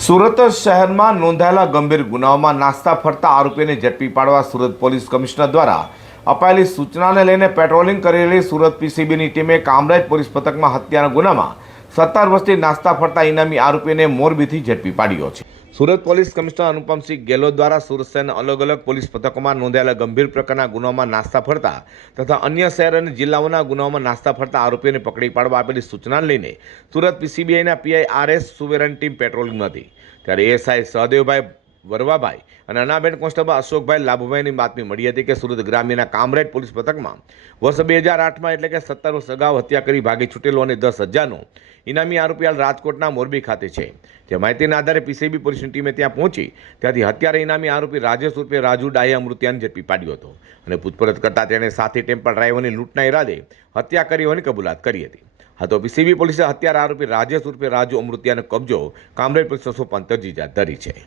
સુરત શહેરમાં નોંધાયેલા ગંભીર ગુનાઓમાં નાસ્તા ફરતા આરોપીને ઝડપી પાડવા સુરત પોલીસ કમિશનર દ્વારા અપાયેલી સૂચનાને લઈને પેટ્રોલિંગ કરેલી સુરત પીસીબીની ટીમે કામરેજ પોલીસ પથકમાં હત્યાના ગુનામાં સત્તર વર્ષથી નાસ્તા ફરતા ઇનામી આરોપીને મોરબીથી ઝડપી પાડ્યો છે. સુરત પોલીસ કમિશનર અનુપમસિંહ ગેહલોત દ્વારા સુરત શહેરના અલગ અલગ પોલીસ પથકોમાં નોંધાયેલા ગંભીર પ્રકારના ગુનામાં નાસ્તા ફરતા તથા અન્ય શહેર અને જિલ્લાઓના ગુનાઓમાં નાસ્તા ફરતા આરોપીઓને પકડી પાડવા આપેલી સૂચના લઈને સુરત પીસીબીઆઈના પીઆઈ આર સુવેરન ટીમ પેટ્રોલિંગમાં હતી. ત્યારે એસઆઈ સહદેવભાઈ વરવાભાઈ અને અનાબેન કોન્સ્ટેબલ અશોકભાઈ લાભુભાઈની બાતમી મળી હતી કે સુરત ગ્રામ્યના કામરેજ પોલીસ પથકમાં વર્ષ બે હજાર આઠમાં એટલે કે સત્તર વર્ષ અગાઉ હત્યા કરી ભાગી છૂટેલો અને દસ હજારનો ઇનામી આરોપી હાલ રાજકોટના મોરબી ખાતે છે. તે માહિતીના આધારે પીસીબી પોલીસની ટીમે ત્યાં પહોંચી ત્યાંથી હત્યારે ઇનામી આરોપી રાજેશ ઉર્ફે રાજુ ડાયા મૃત્યાને ઝડપી પાડ્યો હતો અને પૂછપરછ કરતાં તેણે સાથી ટેમ્પલ ડ્રાઈવરની લૂંટના ઈરાદે હત્યા કરી હોવાની કબૂલાત કરી હતી. હા તો પીસીબી પોલીસે હત્યારા આરોપી રાજેશ ઉર્ફે રાજુ અમૃત્યાનો કબજો કામરેજ પોલીસ સોંપવાની તજવીજ હાથ ધરી છે.